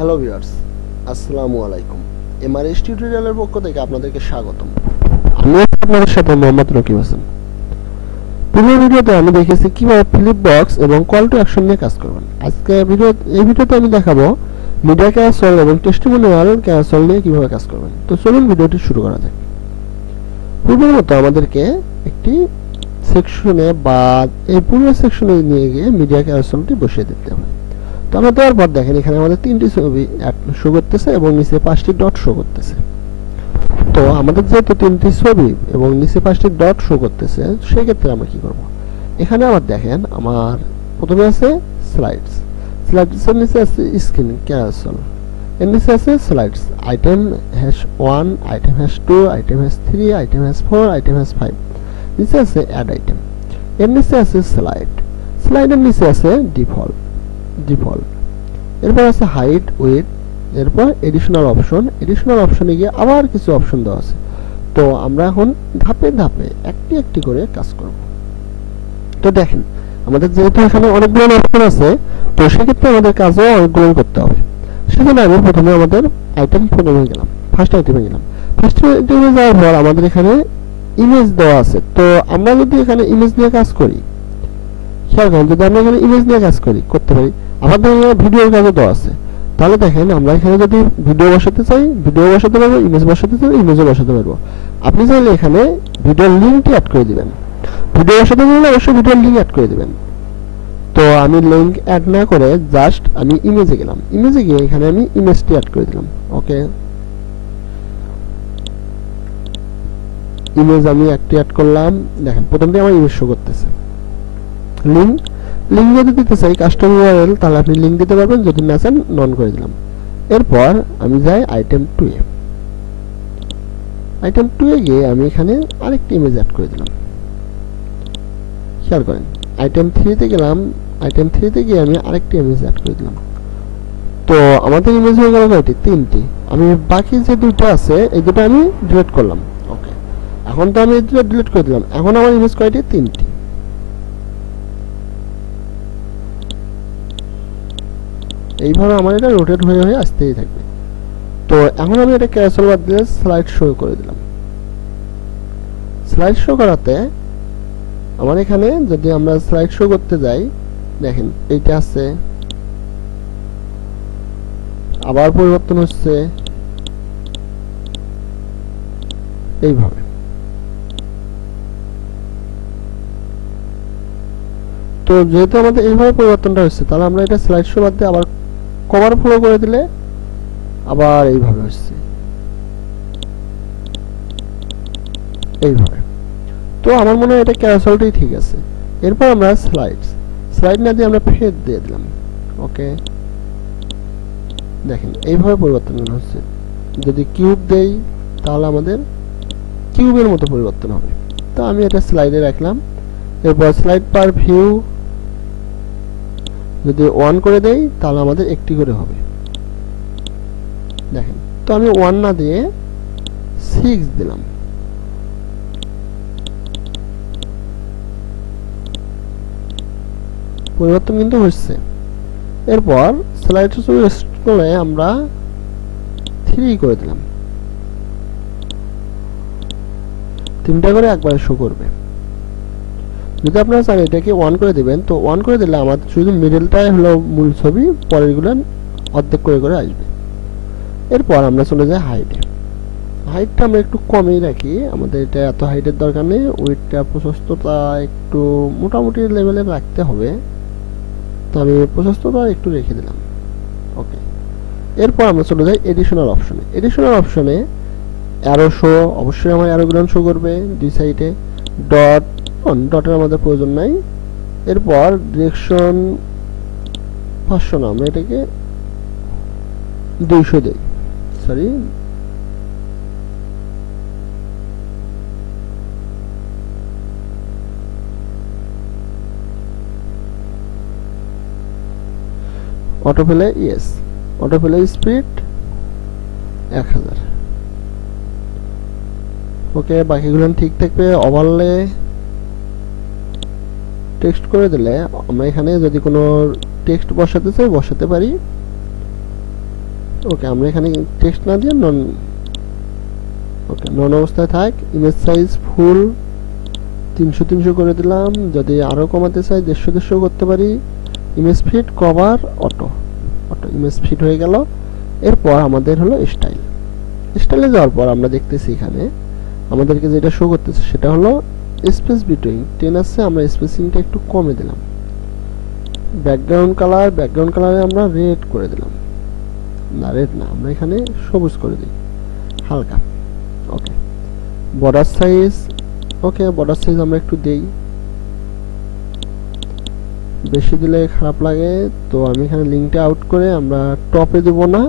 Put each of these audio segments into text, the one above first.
Hello viewers, আসসালামু আলাইকুম। Mrs টিউটোরিয়ালের পক্ষ থেকে আপনাদেরকে স্বাগতম। আমি আপনাদের সাথে মোহাম্মদ রকিব হাসান। পূর্বের ভিডিওতে আমি দেখিয়েছি কিভাবে ফ্লিপ বক্স এবং কল টু অ্যাকশন নিয়ে কাজ করবেন। এই ভিডিওতে আমি দেখাবো মিডিয়া ক্যারোসেল এবং টেস্টিমোনিয়াল ক্যারোসেল নিয়ে কিভাবে কাজ করবেন। তো চলুন ভিডিওটি শুরু করা যাক। পূর্বের মতো আমাদেরকে একটি সেকশনে বা এই পুরো সেকশনে নিয়ে গিয়ে মিডিয়া ক্যারোসেলটি বসিয়ে দিতে হবে। তো আমরা দেওয়ার পর দেখেন এখানে আমাদের তিনটি ছবি শো করতেছে এবং নিচে 5টি ডট শো করতেছে। তো আমাদের যেহেতু তিনটি ছবি এবং নিচে 5টি ডট শো করতেছে, সেই ক্ষেত্রে আমরা কি করব? এখানে আবার দেখেন আমার প্রথমে আছে স্লাইডস, স্লাইডসের নিচে আছে স্ক্রিন ক্যারোসেল, এর নিচে আছে slides, item #1, item #2, item #3, item #4, item #5, নিচে আছে অ্যাড আইটেম, এর নিচে আছে স্লাইড, স্লাইডের নিচে আছে ডিফল্ট, এরপর আছে হাইট উইডথ, এরপর এডিশনাল অপশনে গিয়ে আবার কিছু অপশন দেওয়া আছে। তো আমরা এখন ধাপে ধাপে একটি একটি করে কাজ করব। তো দেখেন আমাদের যেহেতু এখানে অনেকগুলো অপশন আছে, তো সেক্ষেত্রে আমাদের কাজও অনেকগুলো করতে হবে। সেজন্য আমি প্রথমে আমাদের ফার্স্ট আইটেমে গেলাম। ফার্স্ট আইটেমে যাওয়ার পর আমাদের এখানে ইমেজ দেওয়া আছে। তো আমরা যদি এখানে ইমেজ নিয়ে কাজ করি, খেয়াল করেন, যদি আমরা এখানে ইমেজ নিয়ে কাজ করতে পারি, আমাদের ভিডিওর কাজও দেওয়া আছে। তাহলে দেখেন আমরা এখানে যদি ভিডিও বসাতে চাই, ভিডিও বসাতে পারবো, ইমেজ বসাতে চাই, ইমেজও বসাতে পারবো। আপনি চাইলে এখানে ভিডিওর লিঙ্কটি অ্যাড করে দিবেন। ভিডিও বসাতে চাইলে অবশ্যই ভিডিওর লিঙ্ক অ্যাড করে দিবেন। তো আমি লিঙ্ক অ্যাড না করে জাস্ট আমি ইমেজে গেলাম, ইমেজে গিয়ে এখানে আমি ইমেজটি অ্যাড করে দিলাম। ওকে, ইমেজ আমি একটি অ্যাড করলাম। দেখেন প্রথমটি আমার ইমেজ শো করতেছে। লিঙ্ক যদি দিতে চাই কাস্টম ইউআরএল, তাহলে আপনি লিঙ্ক দিতে পারবেন, যদি না চান নন করে দিলাম। এরপর আমি যাই আইটেম 2 এ। আইটেম 2 এ গিয়ে আমি এখানে আরেকটি ইমেজ অ্যাড করে দিলাম। খেয়াল করেন আইটেম 3 তে গেলাম, আইটেম 3 তে গিয়ে আমি আরেকটি ইমেজ অ্যাড করে দিলাম। তো আমাদের ইমেজ হয়ে গেল কয়টি? 3টি। আমি বাকি যে দুটো আছে এই দুটো আমি ডিলিট করলাম। ওকে, এখন তো আমি এই দুটো ডিলিট করে দিলাম। এখন আমার ইমেজ কয়টি? 3টি। এইভাবে আমার এটা রোটেট হয়ে হয়ে আসতেই থাকবে। তো এখন আমি এটা ক্যারোসেল বাদ দিয়ে স্লাইড শো করে দিলাম। স্লাইড শো করাতে আমার এখানে যদি আমরা স্লাইড শো করতে যাই, দেখেন এইটা আছে, আবার পরিবর্তন হচ্ছে এইভাবে। তো যেহেতু আমাদের এইভাবে পরিবর্তনটা হচ্ছে, তাহলে আমরা এটা স্লাইড শো বাদ দিয়ে আবার কভার ফ্লো করে দিলে আবার এইভাবে হচ্ছে, এইভাবে। তো আমার মনে হয় এটা ক্যারোসেলটাই ঠিক আছে। এরপর আমরা স্লাইড না দিয়ে আমরা ফেড দিয়ে দিলাম। ওকে, দেখেন এইভাবে পরিবর্তন হচ্ছে। যদি কিউব দেই তাহলে আমাদের কিউবের মতো পরিবর্তন হবে। তো আমি এটা স্লাইডে রাখলাম। এরপর স্লাইড পার ভিউ যদি 1 করে দেই তাহলে আমাদের একটি করে হবে। দেখেন, তো আমি 1 না দিয়ে 6 দিলাম। পরিবর্তন কিন্তু হচ্ছে। এরপর স্লাইড করে আমরা 3 করে দিলাম। 3টা করে একবারে শো করবে। যদি আপনারা চান এটাকে 1 করে দিবেন, তো 1 করে দিলে আমাদের শুধু মিডলটাই হলো মূল ছবি, পরেরগুলো অর্ধেক করে করে আসবে। এরপর আমরা চলে যাই হাইটে। হাইটটা আমরা একটু কমই রাখি, আমাদের এটা এত হাইটের দরকার নেই। উইডথটা, প্রশস্ততা একটু মোটামুটি লেভেলে রাখতে হবে। তো আমি প্রশস্ততা একটু রেখে দিলাম। ওকে, এরপর আমরা চলে যাই এডিশনাল অপশনে। এডিশনাল অপশনে অ্যারো শো, অবশ্যই আমার অ্যারোগুলো শো করবে দুই সাইডে। ডটের আমাদের প্রয়োজন নাই। এরপর ডিরেকশন 500 না, আমরা এটাকে 200 দেই। সরি, অটোফিলে ইয়েস, অটোফিলে স্পিড 1000। ওকে, বাকিগুলো ঠিক থাকবে। ওভারলে টেক্সট করে দিলে আমরা এখানে যদি কোনো টেক্সট বসাতে চাই বসাতে পারি। ওকে, আমরা এখানে টেক্সট না দিয়ে নন, ওকে নন অবস্থায় থাক। ইমেজ সাইজ ফুল 300 করে দিলাম। যদি আরো কমাতে চাই 150 করতে পারি। Image fit cover auto, image fit হয়ে গেল। এরপর আমাদের হলো স্টাইলে যাওয়ার পর আমরা দেখতেছি এখানে আমাদেরকে যেটা শো করতেছে সেটা হলো স্পেস বিটুইন 10 আছে, আমরা স্পেসিংটা একটু কমে দিলাম। ব্যাকগ্রাউন্ড কালারে আমরা রেড করে দিলাম, না রেড না, আমরা এখানে সবুজ করে দিই হালকা। ওকে, বর্ডার সাইজ, ওকে বর্ডার সাইজ আমরা একটু দেই, বেশি দিলে খারাপ লাগে। তো আমি এখানে লিঙ্কটা আউট করে আমরা টপে দেব না,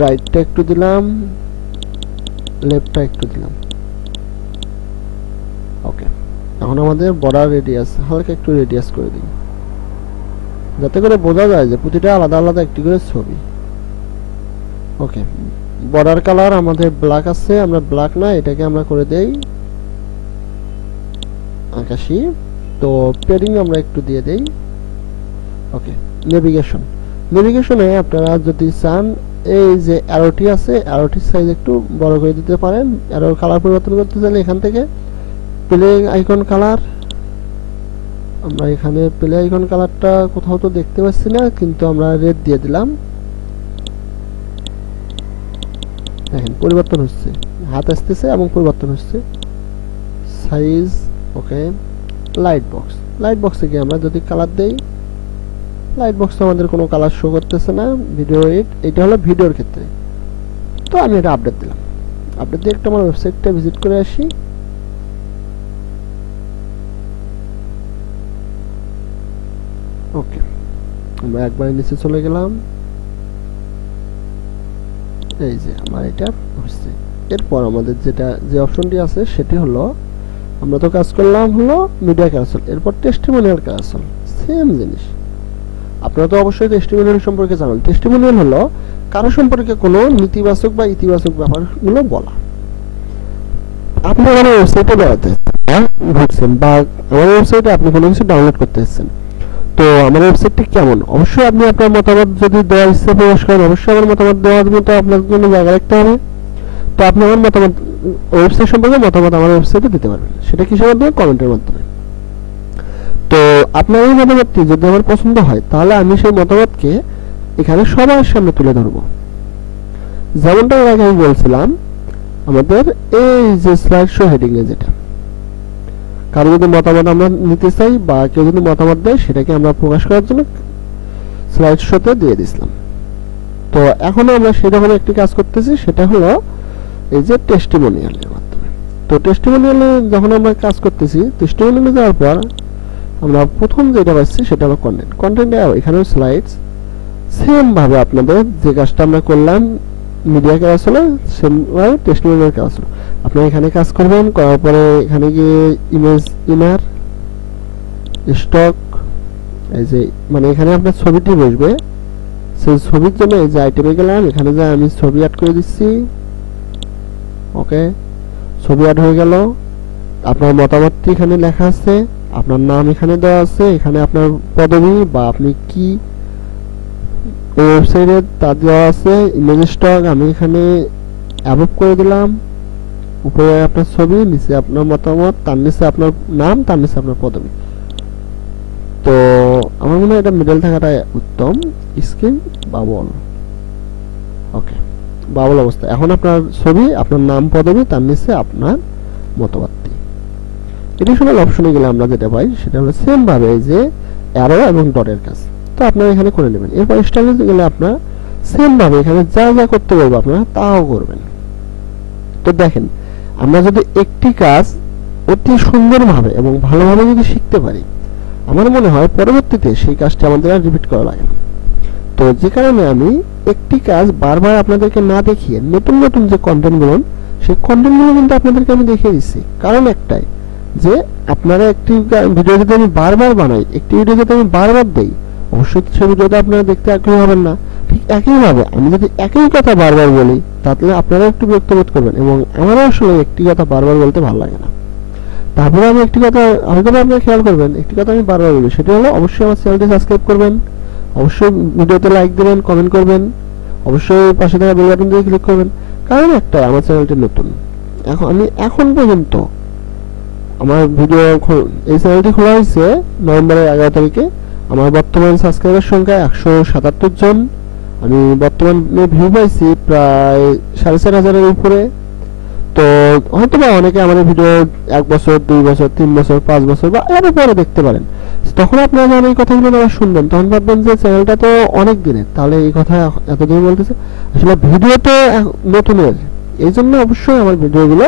রাইটটা একটু দিলাম, লেফটটা একটু দিলাম। ওকে, এখন আমাদের বর্ডার রেডিয়াস হালকা একটু রেডিয়াস করে দিই, যাতে করে বোঝা যায় যে প্রতিটা আলাদা আলাদা একটি করে ছবি। ওকে, বর্ডার কালার আমাদের ব্ল্যাক আছে, আমরা ব্ল্যাক না, এটাকে আমরা করে দেই আকাশী। তো পেডিং আমরা একটু দিয়ে দেই। ওকে, নেভিগেশনে আপনারা যদি চান এই যে অ্যারোটি আছে, অ্যারোটির সাইজ একটু বড় করে দিতে পারেন। অ্যারোর কালার পরিবর্তন করতে চাইলে এখান থেকে প্লে আইকন কালার, আমরা এখানে প্লে আইকন কালারটা কোথাও তো দেখতে পাচ্ছি না, কিন্তু আমরা রেড দিয়ে দিলাম। দেখেন পরিবর্তন হচ্ছে, হাত আসতেছে এবং পরিবর্তন হচ্ছে সাইজ। ওকে, লাইট বক্সে গিয়ে আমরা যদি কালার দেই, লাইট বক্সে আমাদের কোনো কালার শো করতেছে না। ভিডিও এটা হলো ভিডিওর ক্ষেত্রে। তো আমি এটা আপডেট দিলাম, আপডেট দিয়ে একটা আমার ওয়েবসাইটটা ভিজিট করে আসি। ওকে, আমরা একবার নিচে চলে গেলাম, এই যে আমার এটা হচ্ছে। এরপর আমাদের যে অপশনটি আছে সেটি হলো, আমরা তো কাজ করলাম হলো মিডিয়া ক্যারাসেল, এরপর টেস্টিমোনিয়াল ক্যারাসেল, সেম জিনিস। আপনারা তো অবশ্যই টেস্টিমোনিয়াল সম্পর্কে জানেন। টেস্টিমোনিয়াল হলো কারো সম্পর্কে কোনো নেতিবাচক বা ইতিবাচক ব্যাপারগুলো বলা। আপনি আমার ওয়েবসাইটে বেড়াতে ঢুকছেন বা আমার ওয়েবসাইটে আপনি কোনো কিছু ডাউনলোড করতে এসেছেন, তো আমার ওয়েবসাইটটি কেমন, অবশ্যই আপনি আপনার মতামত যদি দেওয়ার ইচ্ছা প্রকাশ করেন, অবশ্যই আমার মতামত দেওয়ার মতো আপনার জন্য জায়গা রাখতে হবে। তো আপনি আমার মতামত, ওয়েবসাইট সম্পর্কে মতামত আমার ওয়েবসাইটে দিতে পারবেন, সেটা কিসের মাধ্যমে, কমেন্টের মাধ্যমে। তো আপনার এই মতামতটি যদি আমার পছন্দ হয়, তাহলে আমি সেই মতামতকে এখানে সবার সামনে তুলে ধরবো। যেমনটা এর আগে আমি বলছিলাম, আমাদের এই যে স্লাইড শো হেডিং এ যেটা, কারো যদি মতামত আমরা নিতে চাই বা কেউ যদি মতামত দেয়, সেটাকে আমরা প্রকাশ করার জন্য স্লাইড শোতে দিয়ে দিছিলাম। তো এখন আমরা সেরকম একটি কাজ করতেছি, সেটা হলো এই যে টেস্টিমোনিয়ালের মাধ্যমে। তো টেস্টিমোনিয়ালে যখন আমরা কাজ করতেছি, টেস্টিমোনিয়ালে যাওয়ার পর আমরা প্রথম যেটা পাচ্ছি সেটা হলো কন্টেন্ট। এখানেও স্লাইডস, সেম ভাবে আপনাদের যে কাজটা আমরা করলাম মিডিয়া ক্যারাসেলে, সেম ভাবে টেস্টিমোনিয়াল ক্যারাসেল আপনারা এখানে কাজ করবেন। করার পরে এখানে গিয়ে ইমেজ ইনার স্টক, এই যে মানে এখানে আপনার ছবিটি বসবে, সেই ছবির জন্য এই যে আইটেমে গেলাম, এখানে যা আমি ছবি অ্যাড করে দিচ্ছি। ওকে, ছবি অ্যাড হয়ে গেল। আপনার মতামতটি এখানে লেখা আছে, আপনার নাম এখানে দেওয়া আছে, এখানে আপনার পদবি বা আপনি কি ওয়েবসাইটে তা দেওয়া আছে। ইমেজ স্টক আমি এখানে অ্যাপ্রুভ করে দিলাম। উপরে আপনার ছবি, নিচে আপনার মতামত, তার নিচে আপনার নাম, তার নিচে আপনার পদবি। তো আমার মনে হয় এটা মিডল থাকাটা উত্তম। স্ক্রিন বাবল, ওকে বাবল অবস্থা। এখন আপনার ছবি, আপনার নাম, পদবি, তার নিচে আপনার মতবাদটি। এডিশনাল অপশনে গেলে আমরা যেটা পাই সেটা হলো সেম ভাবে এই যে অ্যারো এবং ডটের কাজ, তো আপনারা এখানে করে নেবেন। এরপর স্টাইলে গেলে আপনারা সেম ভাবে এখানে যা যা করতে বলবো আপনারা তাও করবেন। তো দেখেন, আমরা যদি একটি কাজ অতি সুন্দরভাবে এবং ভালোভাবে যদি শিখতে পারি, আমার মনে হয় পরবর্তীতে সেই কাজটা আমাদের আর রিপিট করা লাগে না। তো যে কারণে আমি একটি কাজ বারবার আপনাদেরকে না দেখিয়ে নতুন নতুন যে কন্টেন্টগুলো, সেই কন্টেন্টগুলো কিন্তু আপনাদেরকে আমি দেখিয়ে দিচ্ছি। কারণ একটাই, যে আপনারা একটি ভিডিও যদি আমি বারবার বানাই, একটি ভিডিও যদি আমি বারবার দেই, অবশ্যই সেই ভিডিওটা আপনারা দেখতে আগ্রহী হবেন না। ঠিক একইভাবে আমি যদি একই কথা বারবার বলি, তাহলে আপনারা একটু বিরক্ত বোধ করবেন, এবং আমারও আসলে একটি কথা বারবার বলতে ভালো লাগে না। তারপরে আমি একটি কথা হয়তো আপনারা খেয়াল করবেন, একটি কথা আমি বারবার বলি, সেটা হলো অবশ্যই আমার চ্যানেলটি সাবস্ক্রাইব করবেন, অবশ্যই ভিডিওতে লাইক দিবেন, কমেন্ট করবেন, অবশ্যই পাশে থাকা বেল বাটনটিতে ক্লিক করবেন। কারণ একটা, আমার চ্যানেলটি নতুন, আমি এখন পর্যন্ত আমার ভিডিও এই চ্যানেলটি খোলা হয়েছে নভেম্বরের 11 তারিখে। আমার বর্তমান সাবস্ক্রাইবার সংখ্যা 177 জন। আমি বর্তমানে ভিউ পাইছি প্রায় 4,500-এর উপরে। তো হয়তো বা অনেকে আমার ভিডিও 1 বছর, 2 বছর, 3 বছর, 5 বছর বা এর পরে দেখতে পারেন। তখন আপনারা যখন এই কথাগুলো আবার শুনবেন, তখন ভাববেন যে চ্যানেলটা তো অনেক দিনের, তাহলে এই কথা এতদিন বলতেছে। আসলে ভিডিও তো নতুনের, এই জন্য অবশ্যই আমার ভিডিওগুলো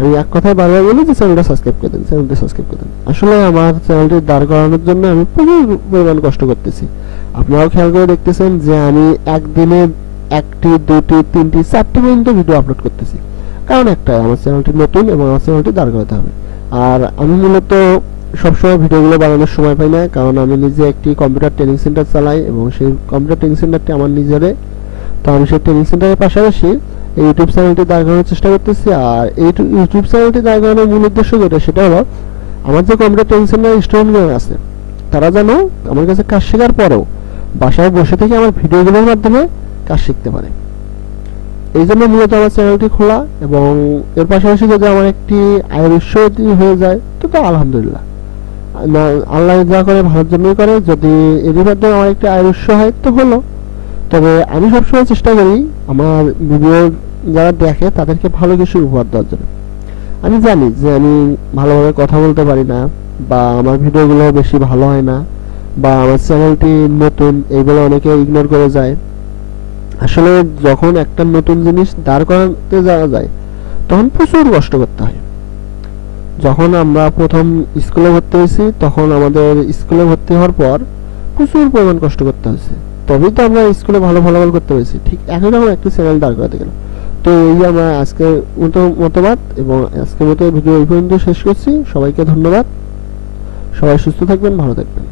আমি এক কথায় বারবার বলি যে চ্যানেলটা সাবস্ক্রাইব করে দেন, চ্যানেলটা সাবস্ক্রাইব করে দেন। আসলে আমার চ্যানেলটি দাঁড় করানোর জন্য আমি প্রচুর পরিমাণ কষ্ট করতেছি। আপনারাও খেয়াল করে দেখতেছেন যে আমি একদিনে 1টি, 2টি, 3টি, 4টি পর্যন্ত ভিডিও আপলোড করতেছি। কারণ একটাই, আমার চ্যানেলটি নতুন এবং আমার চ্যানেলটি দাঁড় করাতে হবে। আর আমি মূলত সবসময় ভিডিওগুলো বানানোর সময় পাই না, কারণ আমি নিজে একটি কম্পিউটার ট্রেনিং সেন্টার চালাই এবং সেই কম্পিউটার ট্রেনিং সেন্টারটি আমার নিজেরে। তো আমি সেই ট্রেনিং সেন্টারের পাশাপাশি এই ইউটিউব চ্যানেলটি দাঁড় করানোর চেষ্টা করতেছি। আর এই ইউটিউব চ্যানেলটি দাঁড় করানোর মূল উদ্দেশ্য যেটা, সেটা হলো আমার যে কম্পিউটার ট্রেনিং সেন্টার স্টুডেন্টরা আছে, তারা যেন আমার কাছে কাজ শেখার পরেও বাসায় বসে থেকে আমার ভিডিওগুলোর মাধ্যমে কাজ শিখতে পারে। এই জন্য মূলত আমার চ্যানেলটি খোলা, এবং এর পাশাপাশি যদি আমার একটি আয়ের উৎস হয়ে যায় তো আলহামদুলিল্লাহ, আল্লাহ যা করে ভালোর জন্যই করে। যদি এর মাধ্যমে আমার একটি আয়ের উৎস হয় তো হলো। তবে আমি সবসময় চেষ্টা করি আমার ভিডিও যারা দেখে তাদেরকে ভালো কিছু উপহার দেওয়ার জন্য। আমি জানি যে আমি ভালোভাবে কথা বলতে পারি না, বা আমার ভিডিওগুলো বেশি ভালো হয় না, বা আমার চ্যানেলটি নতুন, এইগুলো অনেকে ইগনোর করে যায়। আসলে যখন একটা নতুন জিনিস দাঁড় করাতে যাওয়া যায় তখন প্রচুর কষ্ট করতে হয়। যখন আমরা প্রথম স্কুলে ভর্তি হয়েছি, তখন আমাদের স্কুলে ভর্তি হওয়ার পর প্রচুর পরিমাণ কষ্ট করতে হয়েছে, তবেই তো আমরা স্কুলে ভালো ফলাফল করতে পেরেছি। ঠিক একই রকম একটা চ্যানেল দাঁড় করাতে গেল। তো এই আমরা আজকের মতবাদ, এবং আজকের মতো ভিডিও এই পর্যন্ত শেষ করছি। সবাইকে ধন্যবাদ। সবাই সুস্থ থাকবেন, ভালো থাকবেন।